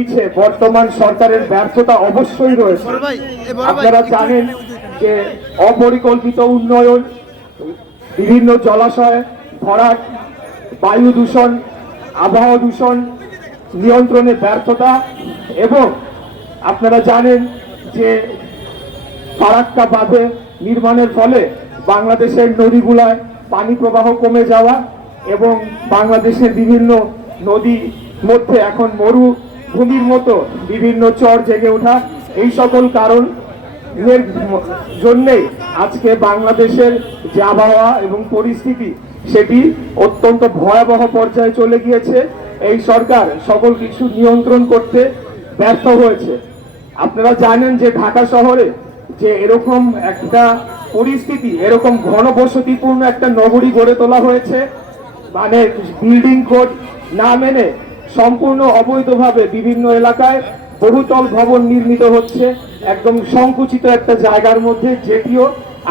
পিছে বর্তমান সরকারের ব্যর্থতা অবশ্যই রয়েছে। আপনারা জানেন যে অপরিকল্পিত উন্নয়ন বিভিন্ন জলাশয় ভরাট বায়ু দূষণ আবহাওয়া দূষণ নিয়ন্ত্রণে ব্যর্থতা এবং আপনারা জানেন যে ফারাক্কা বাঁধে নির্মাণের ফলে বাংলাদেশের নদীগুলায় পানি প্রবাহ কমে যাওয়া এবং বাংলাদেশের বিভিন্ন নদী মধ্যে এখন মরুভূমির মতো বিভিন্ন চর জেগে ওঠা এই সকল কারণ এর জন্যেই আজকে বাংলাদেশের যে আবহাওয়া এবং পরিস্থিতি সেটি অত্যন্ত ভয়াবহ পর্যায়ে চলে গিয়েছে। এই সরকার সকল কিছু নিয়ন্ত্রণ করতে ব্যর্থ হয়েছে। আপনারা জানেন যে ঢাকা শহরে যে এরকম একটা পরিস্থিতি, এরকম ঘনবসতিপূর্ণ একটা নগরী গড়ে তোলা হয়েছে। মানে বিল্ডিং কোড না মেনে সম্পূর্ণ অবৈধভাবে বিভিন্ন এলাকায় বহুতল ভবন নির্মিত হচ্ছে। একদম সংকুচিত একটা জায়গার মধ্যে, যেটিও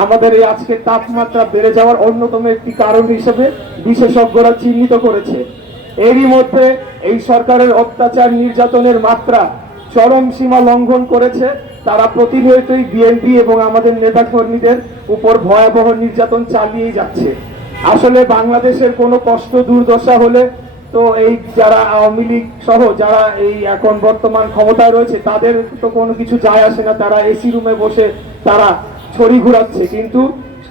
আমাদের এই আজকে তাপমাত্রা বেড়ে যাওয়ার অন্যতম একটি কারণ হিসেবে বিশেষজ্ঞরা চিহ্নিত করেছে। এরই মধ্যে এই সরকারের অত্যাচার নির্যাতনের মাত্রা চরম সীমা লঙ্ঘন করেছে। তারা প্রতিনিয়তই বিএনপি এবং আমাদের নেতা কর্মীদের উপর ভয়াবহ নির্যাতন চালিয়েই যাচ্ছে। আসলে বাংলাদেশের কোনো কষ্ট দুর্দশা হলে তো এই যারা আওয়ামী লীগ সহ যারা এই এখন বর্তমান ক্ষমতায় রয়েছে, তাদের তো কোনো কিছু যায় আসে না। তারা এসি রুমে বসে তারা ছড়ি ঘুরাচ্ছে। কিন্তু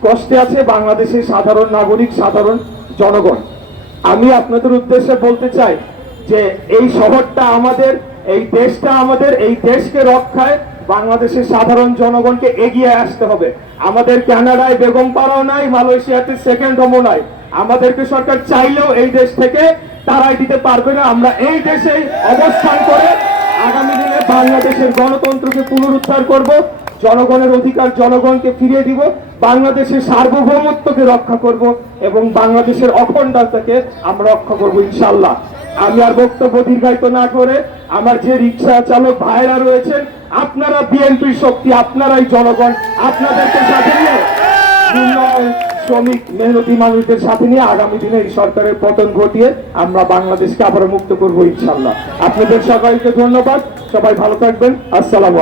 কষ্টে আছে বাংলাদেশের সাধারণ নাগরিক, সাধারণ জনগণ। আমি আপনাদের উদ্দেশ্যে বলতে চাই যে এই শহরটা আমাদের, এই দেশটা আমাদের, এই দেশকে রক্ষায় বাংলাদেশের সাধারণ জনগণকে এগিয়ে আসতে হবে। আমাদের কানাডায় বেগম পাড়াও নাই, মালয়েশিয়াতে সেকেন্ড হোমও নাই। আমাদেরকে সরকার চাইলেও এই দেশ থেকে তারাই দিতে পারবে না। আমরা এই দেশে অবস্থান করে আগামী দিনে বাংলাদেশের গণতন্ত্রকে পুনরুদ্ধার করব, জনগণের অধিকার জনগণকে ফিরিয়ে দিব, বাংলাদেশের সার্বভৌমত্বকে রক্ষা করব এবং বাংলাদেশের অখণ্ডতাকে আমরা রক্ষা করব ইনশাল্লাহ আমি আর বক্তব্য দীর্ঘায়িত না করে আমার যে রিক্সা চালক ভাইরা রয়েছেন, আপনারা বিএনপির শক্তি, আপনারাই জনগণ, আপনাদেরকে সাথে নিয়ে। শ্রমিক মেহনতি মানুষদের সাথে নিয়ে আগামী দিনে এই সরকারের পতন ঘটিয়ে আমরা বাংলাদেশকে আবার মুক্ত করব ইনশাল্লাহ আপনাদের সবাইকে ধন্যবাদ। সবাই ভালো থাকবেন। আসসালামু